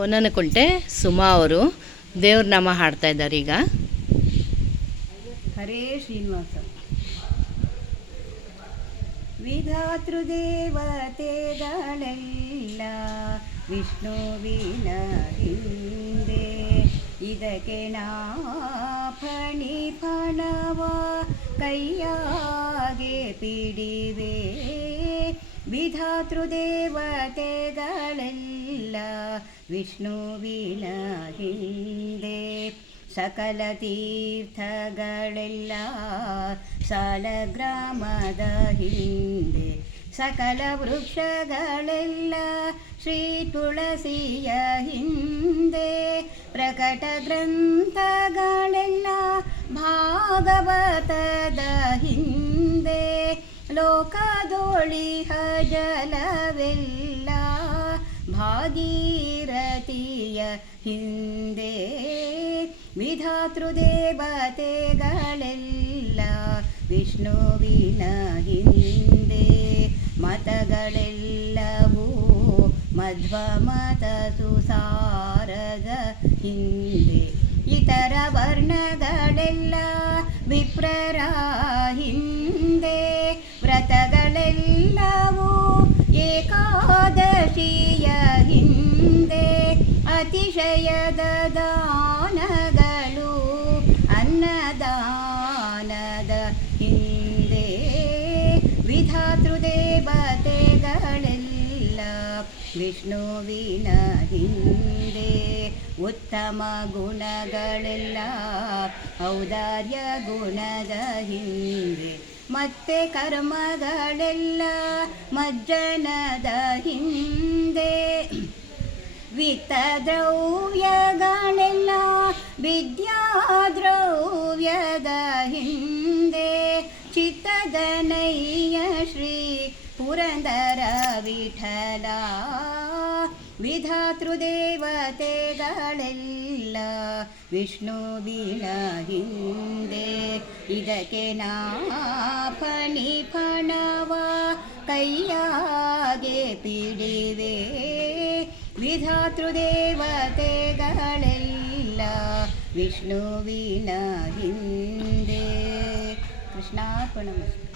ಹೊನ್ನನಕುಂಟೆ ಸುಮಾ ಅವರು ದೇವ್ರ ನಾಮ ಹಾಡ್ತಾ ಇದ್ದಾರೆ ಈಗ. ಹರೇ ಶ್ರೀನಿವಾಸ. ವಿಧಾತೃದೇವತೆಗಳೆಲ್ಲ ವಿಷ್ಣುವಿನ ಹಿಂದೆ, ಇದಕ್ಕೆ ನಾ ಫಣಿಫಣವ ಕೈಯಾಗೆ ಪಿಡಿವೆ. ವಿಧಾತೃದೇವತೆಗಳೆಲ್ಲ ವಿಷ್ಣುವಿನ ಹಿಂದೆ, ಸಕಲ ತೀರ್ಥಗಳೆಲ್ಲ ಸಾಲಗ್ರಾಮದ ಹಿಂದೆ, ಸಕಲ ವೃಕ್ಷಗಳೆಲ್ಲ ಶ್ರೀ ತುಳಸಿಯ ಹಿಂದೆ, ಪ್ರಕಟ ಗ್ರಂಥಗಳೆಲ್ಲ ಭಾಗವತದ ಹಿಂದೆ, ಲೋಕದೋಳಿಹ ಜಲವೆಲ್ಲ ಭಾಗೀರಥಿಯ ಹಿಂದೆ. ವಿಧಾತೃದೇವತೆಗಳೆಲ್ಲ ವಿಷ್ಣುವಿನ ಹಿಂದೆ, ಮತಗಳೆಲ್ಲವೂ ಮಧ್ವಮತ ಸುಸಾರದ ಹಿಂದೆ, ಇತರ ವರ್ಣಗಳೆಲ್ಲ ವಿಪ್ರರ ಹಿಂದೆ, ವ್ರತಗಳೆಲ್ಲವೂ ಏಕಾದಶಿಯ ಹಿಂದೆ, ಅತಿಶಯದ ದಾನಗಳು ಅನ್ನದಾನದ ಹಿಂದೆ. ವಿಧಾತೃದೇವತೆಗಳೆಲ್ಲ ವಿಷ್ಣುವಿನ ಹಿಂದೆ, ಉತ್ತಮ ಗುಣಗಳೆಲ್ಲ ಔದಾರ್ಯ ಗುಣದ ಹಿಂದೆ, ಮತ್ತೆ ಕರ್ಮಗಳೆಲ್ಲ ಮಜ್ಜನದ ಹಿಂದೆ, ವಿತ್ತದ್ರವ್ಯಗಳೆಲ್ಲ ವಿದ್ಯಾದ್ರವ್ಯದ ಹಿಂದೆ, ಚಿತ್ತದನಯ್ಯ ಶ್ರೀ ಪುರಂದರ ವಿಠಲ. ವಿಧಾತೃದೇವತೆಗಳೆಲ್ಲ ವಿಷ್ಣುವಿನ ಹಿಂದೆ, ಇದಕ್ಕೆ ನಾ ಫಣಿಫಣವ ಕೈಯಾಗೆ ಪಿಡಿವೆ. ವಿಧಾತೃದೇವತೆಗಳೆಲ್ಲ ವಿಷ್ಣುವಿನ ಹಿಂದೆ. ಕೃಷ್ಣಾರ್ಪಣಮಸ್ತು.